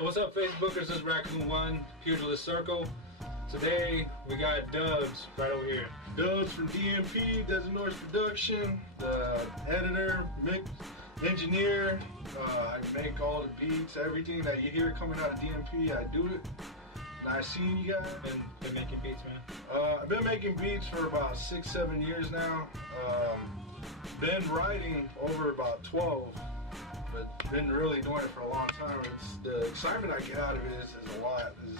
What's up, Facebookers? This is Raccoon1, Pugilist Circle. Today we got DUBS right over here. DUBS from DMP, Desert Noise Production, the editor, mix, engineer. I make all the beats, everything that you hear coming out of DMP, I do it. Nice seeing you guys. Been making beats, man. I've been making beats for about 6-7 years now. Been writing over about 12, but been really doing it for a long time. It's the excitement I get out of it is a lot. Is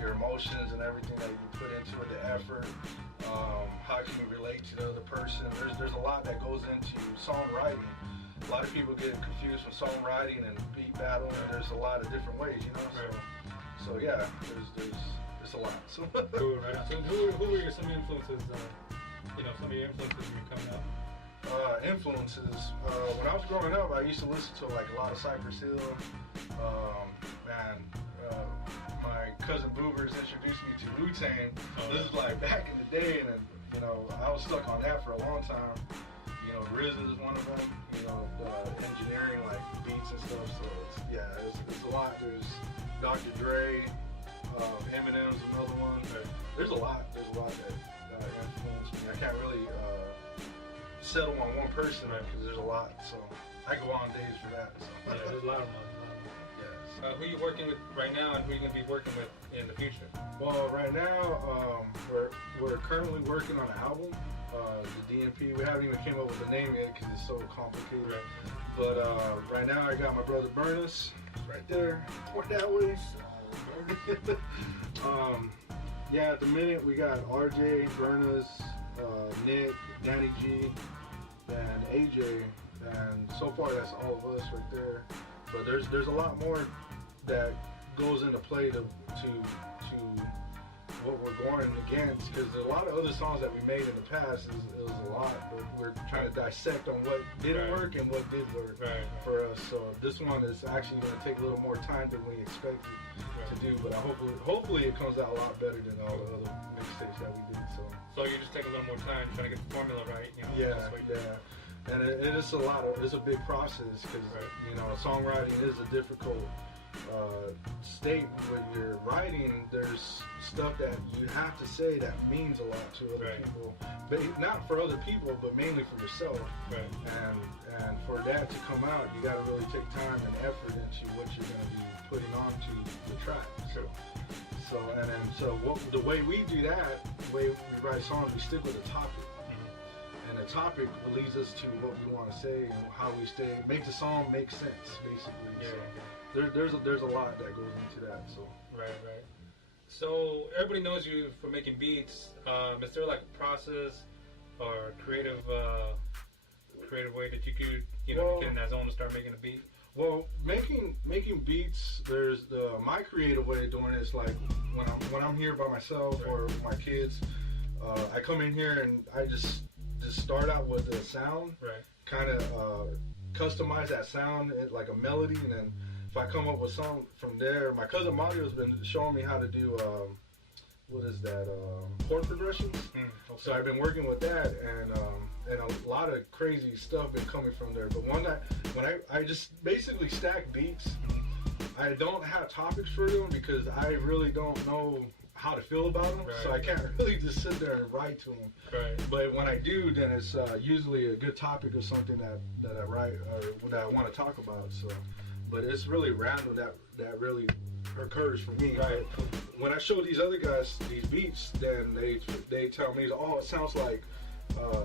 your emotions and everything that you put into it, the effort. How can you relate to the other person? There's a lot that goes into songwriting. A lot of people get confused with songwriting and beat battle, and there's a lot of different ways, you know. So yeah, there's a lot. So cool, right? So who were some influences? Some of your influences when you're coming up. Influences. When I was growing up, I used to listen to like a lot of Cypress Hill. My cousin Boobers introduced me to Wu-Tang. This is like back in the day, and I was stuck on that for a long time. RZA is one of them. Engineering like beats and stuff. So it's a lot. There's Dr. Dre, Eminem's another one. There's a lot that influenced me. I can't really settle on one person because there's a lot. So I go on days for that. So. Yeah, there's a lot of them. Who are you working with right now, and who are you going to be working with in the future? Well, right now we're currently working on an album, the DMP. We haven't even came up with a name yet because it's so complicated. Right. But right now I got my brother Burnus right there. Point that way. Yeah, at the minute we got RJ, Burnus, Nick, Danny G, and AJ, and so far that's all of us right there. But there's a lot more that goes into play to what we're going against, because a lot of other songs that we made in the past it was a lot, but we're trying to dissect on what didn't work and what did work for us. So this one is actually going to take a little more time than we expected to do, but hopefully it comes out a lot better than all the other mixtapes that we did. So you just take a little more time trying to get the formula right. Yeah. And it's it's a big process because songwriting is a difficult state. When you're writing, there's stuff that you have to say that means a lot to other people, but not for other people, but mainly for yourself. And for that to come out, you got to really take time and effort into what you're going to be putting onto the track. So the way we do that, the way we write songs, we stick with a topic. And the topic leads us to what we want to say and how we make the song make sense, basically. So there's a lot that goes into that. So right. So everybody knows you for making beats. Is there like a process or creative way that you could get in that zone to start making a beat? Well, making beats, there's my creative way of doing it is like when I'm here by myself or with my kids, I come in here and I just start out with the sound, kind of customize that sound like a melody, and then if I come up with something from there, my cousin Mario's been showing me how to do chord progressions. So I've been working with that, and a lot of crazy stuff been coming from there. But when I just basically stack beats, I don't have topics for them because I really don't know how to feel about them, so I can't really just sit there and write to them. But when I do, then it's usually a good topic or something that I write or that I want to talk about. So, but it's really random that really occurs for me. When I show these other guys these beats, then they tell me, oh, it sounds like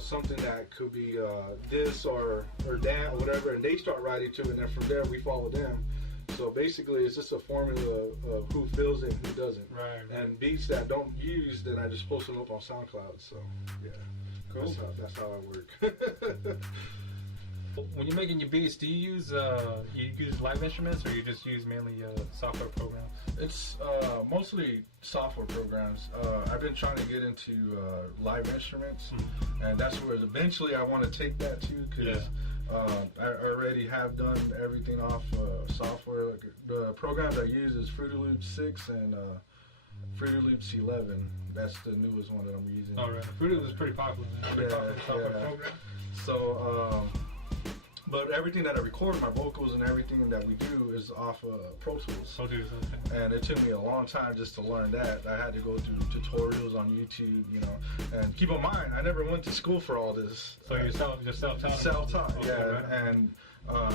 something that could be this or that or whatever, and they start writing to it, and then from there we follow them. So basically, it's just a formula of who feels it and who doesn't. And beats that don't use, then I just post them up on SoundCloud. So yeah, cool. That's how I work. When you're making your beats, do you use live instruments, or you just use mainly software programs? It's mostly software programs. I've been trying to get into live instruments, and that's where eventually I want to take that to, because I already have done everything off software. The programs I use is Fruity Loops 6 and Fruity Loops 11. That's the newest one that I'm using. Fruity Loops is pretty popular. Software program. So, but everything that I record, my vocals and everything that we do is off Pro Tools. Pro Tools, okay. And it took me a long time just to learn that. I had to go through tutorials on YouTube, you know. And keep in mind, I never went to school for all this. So you're self-taught? Self-taught, okay, yeah. Right. And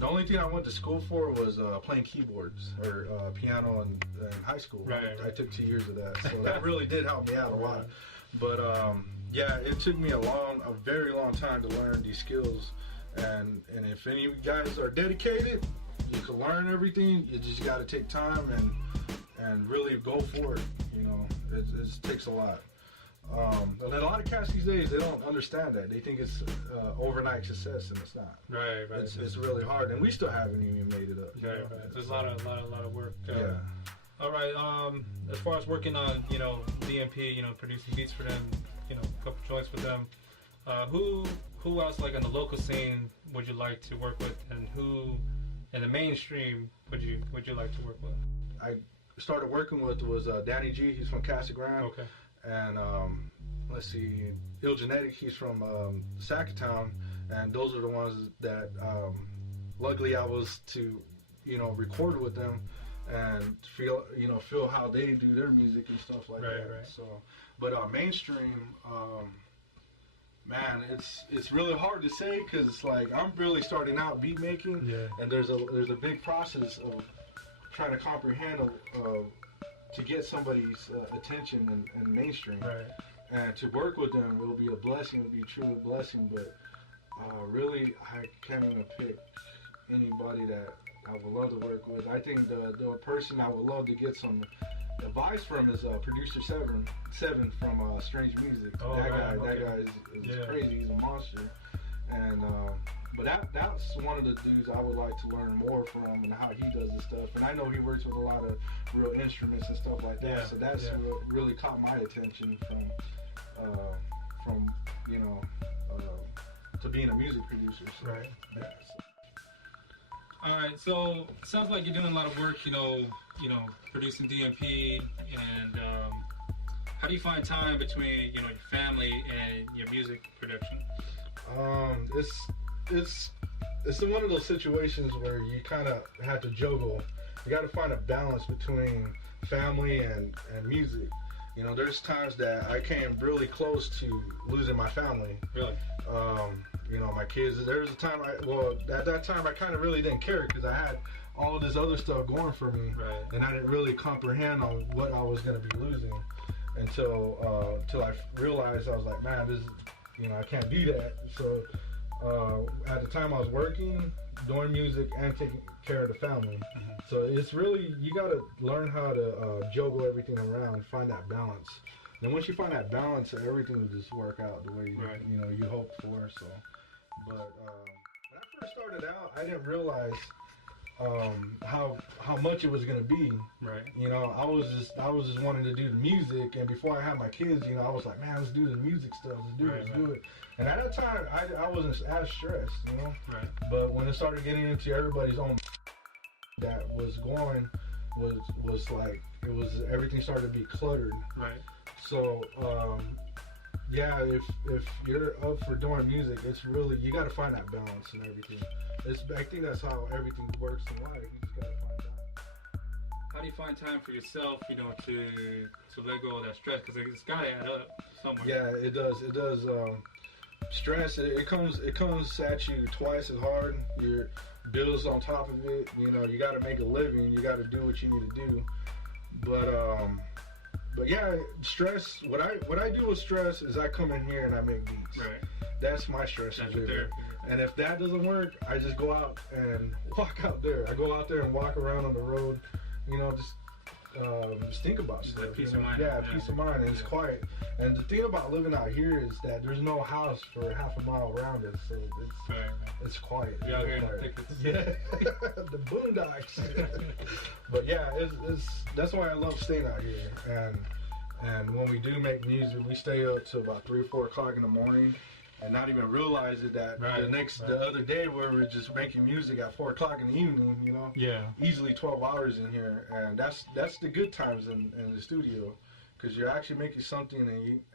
the only thing I went to school for was playing keyboards or piano in high school. Right. I took 2 years of that, so that really did help me out a lot. But yeah, it took me a very long time to learn these skills. And if any of you guys are dedicated, you can learn everything. You just got to take time and really go for it. You know, it takes a lot. And a lot of cats these days, they don't understand that. They think it's overnight success, and it's not. Right. It's really hard, and we still haven't even made it up. Right. There's a lot of work. Yeah. All right. As far as working on, you know, DMP, you know, producing beats for them, you know, a couple joints for them. Who else, like on the local scene, would you like to work with, and who in the mainstream would you like to work with? I started working with was Danny G. He's from Casa Grande. Okay. And let's see, Ill Genetic. He's from Sackatown, and those are the ones that luckily I was to, you know, record with them and feel how they do their music and stuff like that. Right. So, but mainstream. Man, it's really hard to say because like I'm really starting out beat making, and there's a big process of trying to comprehend to get somebody's attention in mainstream, Right. and to work with them will be a blessing. It will be truly a blessing, but really I can't even pick anybody that I would love to work with. I think the person I would love to get some advice from is producer Seven from Strange Music. Oh, that right, guy is crazy. He's a monster. And but that's one of the dudes I would like to learn more from and how he does his stuff. And I know he works with a lot of real instruments and stuff like that. Yeah, So that's what really caught my attention from you know to being a music producer. So, Right. Yeah, so. All right, so it sounds like you're doing a lot of work, you know, producing DMP, and how do you find time between, you know, your family and your music production? It's one of those situations where you kind of have to juggle. You got to find a balance between family and music. You know, there's times that I came really close to losing my family. Really? You know, my kids. There was a time at that time I kind of really didn't care because I had all this other stuff going for me, Right. and I didn't really comprehend on what I was going to be losing until I realized I was like, man, this is, you know, I can't do that. So at the time I was working, doing music, and taking care of the family. Mm-hmm. So it's really, you got to learn how to juggle everything around, find that balance. And once you find that balance, everything will just work out the way you hope for. So, but when I first started out, I didn't realize how much it was gonna be. Right. You know, I was just wanting to do the music, and before I had my kids, you know, I was like, man, let's do the music stuff. Let's do it. And at that time, I wasn't as stressed, you know. Right. But when it started getting into everybody's own that was going, was like everything started to be cluttered. Right. So, yeah, if you're up for doing music, it's really, you got to find that balance and everything. I think that's how everything works in life. You just got to find that. How do you find time for yourself, you know, to let go of that stress? Because it's got to add up somewhere. Yeah, it does. It does. Stress, it comes at you twice as hard. Your bills on top of it. You know, you got to make a living. You got to do what you need to do. But yeah, stress. What I do with stress is I come in here and I make beats. Right. That's my stress That's reliever. And if that doesn't work, I just go out and walk out there. I go out there and walk around on the road. You know, just think about Just stuff. that peace of mind. Yeah, peace of mind, and it's quiet. And the thing about living out here is that there's no house for half a mile around it, so it's quiet. Yeah, It's quiet. Yeah, the boondocks. But yeah, it's that's why I love staying out here. And when we do make music, we stay up till about 3 or 4 o'clock in the morning, and not even realize it that the other day where we're just making music at 4 o'clock in the evening, you know. Yeah. Easily 12 hours in here, and that's the good times in the studio, because you're actually making something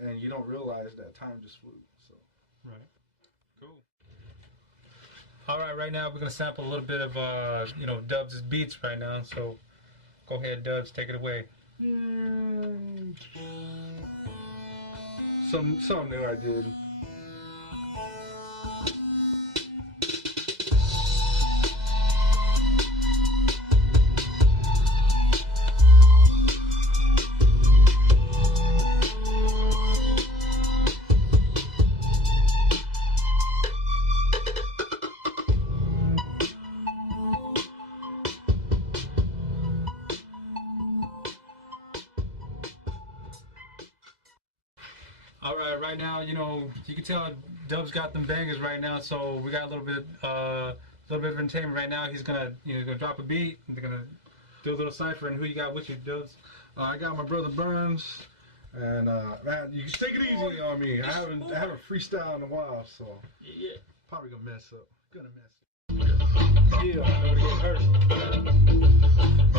and you don't realize that time just flew. So. Right. Cool. All right, right now we're gonna sample a little bit of Dubs' beats right now. So go ahead, Dubs, take it away. Something new I did. All right, right now, you can tell Dubs got them bangers right now. So we got a little bit of entertainment right now. He's gonna drop a beat. And they're gonna do a little cipher. And who you got with you, Dubs? I got my brother Burns, and man, you can take it easy on me. I haven't freestyled in a while, so Yeah. probably gonna mess up. Yeah, nobody get hurt.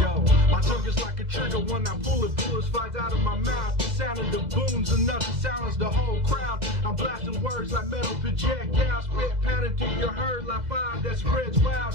Yo, my tongue is like a trigger when I pull it. Bullets flies out of my mouth. The sound of the booms enough to silence the whole crowd. I'm blasting words like metal projectiles. Spit pattern through your herd like fire that spreads wild.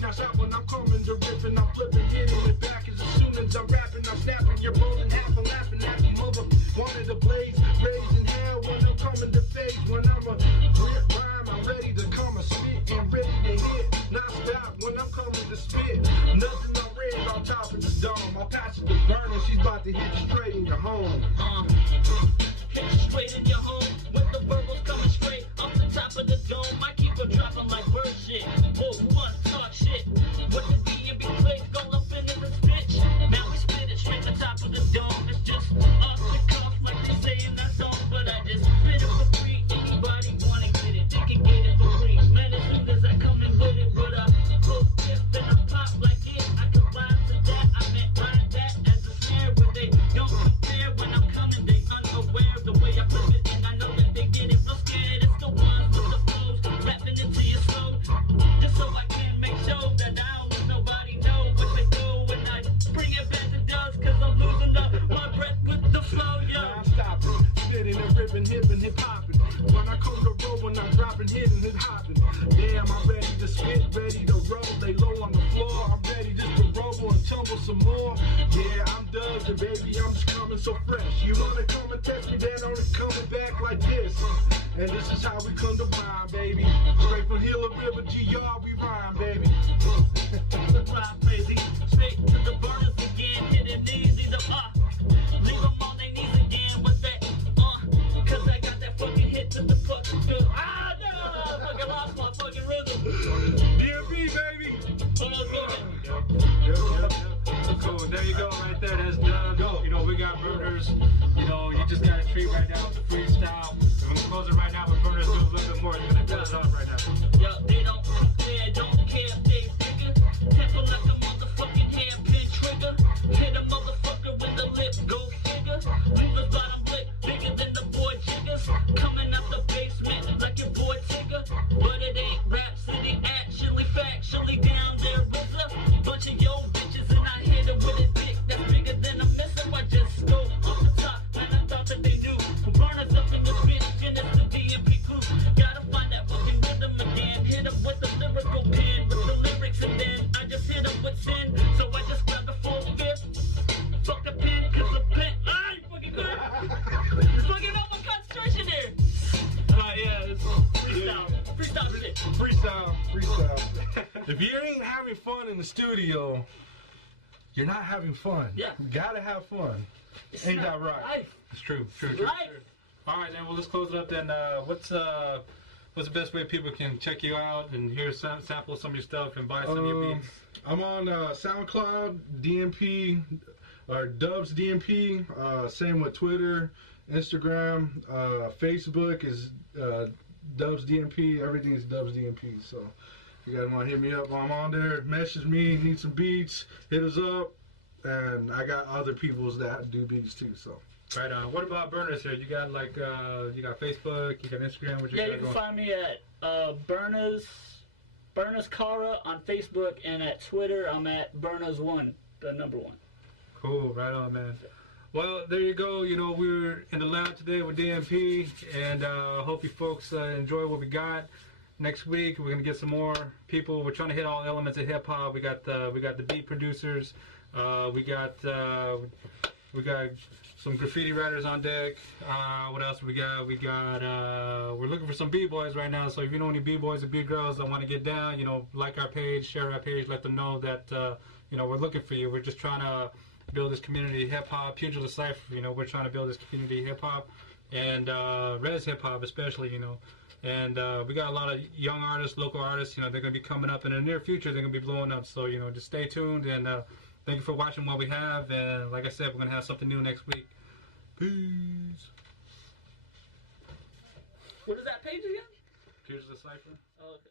Now stop when I'm coming to ripping. I'm flipping, hitting it back as soon as I'm rapping. I'm snapping your bones in half. I'm laughing at the mother. Wanted to blaze, raising hell when I'm coming to face. When I'm a rhyme, I'm ready to come and spit and ready to hit. Not stop when I'm coming to spit. Nothing I read on top of the dome. I'll pass it to Burner. She's about to hit you straight in your home. Hit you straight in your home with the verbals coming straight off the top of the dome. I keep it dropping like bird shit. Whoa, who wants to talk shit? What the DMB plays go up into this bitch. Now we spit it straight on top of the dome. It's just off the cuff like they say in that song. But I just spit it for free. Anybody wanna get it, they can get it for free. Man, as soon as I come in with it, but close tip and I pop like it. I can rhyme to that. I meant rhyme that as a snare where they don't compare. When I'm coming, they unaware of the way I flip it. And I know that they get it real scared. It's the ones with the flows rapping into your soul. Just so I can make sure that I don't let nobody know what they do. And I bring it back to dust cause I'm losing my breath with the flow, yo. Non-stop, spitting and ripping, hipping, hip hopping. When I come to roll, when I'm dropping, hitting, hip hopping. Damn, I'm ready to spit, ready to roll. Lay low on the floor. I'm ready just to roll and tumble some more. Yeah, I'm Dubs, and baby, I'm just coming so fresh. You wanna come and test me, then I'm coming back like this. And this is how we come to rhyme, baby. Straight from Hill River, GR, we rhyme, baby. Rhyme crazy, straight to the burners again, hitting easy the leave them on their knees again with that cause I got that fucking hit to the fucking good. No, I fucking lost my fucking rhythm. DMP, baby. Cool. There you go, right there. That's Dubs. We got Burners. You just got a treat right now with the freestyle. We're gonna close it right now with Burners. Do a little bit more. You're gonna cut it off right now. Yo, they don't care if they figure. Temple like a motherfucking hairpin trigger. Hit a motherfucker with the lip, go figure. Leave the bottom lip bigger than the boy jiggers. Coming out the basement like your boy Tigger. But it ain't Rhapsody, actually, factually down there with a bunch of yo bitches. And I hit it with a dick that's bigger than a missile. I just go off the top, and I thought that they knew. Burners up in this bitch, and it's the DMP crew. Gotta find that fucking rhythm again. Hit him with the lyrical pen, with the lyrics, and then I just hit him with sin. So I just grabbed the full fifth. Fuck the pen, cause the pen. Ah, you fucking good. Fucking up my concentration there. Yeah, it's freestyle. Freestyle shit. Freestyle. If you ain't having fun in the studio, you're not having fun. Yeah. You gotta have fun. Ain't that right? Life. It's true. Life. All right, then. Well, let's close it up then. What's the best way people can check you out and hear sample some of your stuff and buy some of your beats? I'm on SoundCloud, DMP, or Dubs DMP. Same with Twitter, Instagram, Facebook is Dubs DMP. Everything is Dubs DMP. So if you guys want to hit me up while I'm on there, message me, need some beats, hit us up. And I got other peoples that do beats too. So. Right on. What about Burners here? You got you got Facebook, you got Instagram. What you got You can find me at Burners Cara on Facebook, and at Twitter I'm at Burners1, the number 1. Cool. Right on, man. Well, there you go. We're in the lab today with DMP, and hope you folks enjoy what we got. next week we're gonna get some more people. We're trying to hit all elements of hip hop. We got the beat producers. We got some graffiti writers on deck. What else we got? We're looking for some b-boys right now. So if you know any b-boys or b-girls that want to get down, like our page, share our page, let them know that we're looking for you. We're just trying to build this community hip hop, Pugilist Cypher. We're trying to build this community hip hop and res hip hop especially. And we got a lot of young artists, local artists. They're gonna be coming up in the near future. They're gonna be blowing up. So just stay tuned and. Thank you for watching what we have, and like I said, we're going to have something new next week. Peace. What is that page again? Pugilist Cypher. Oh, okay.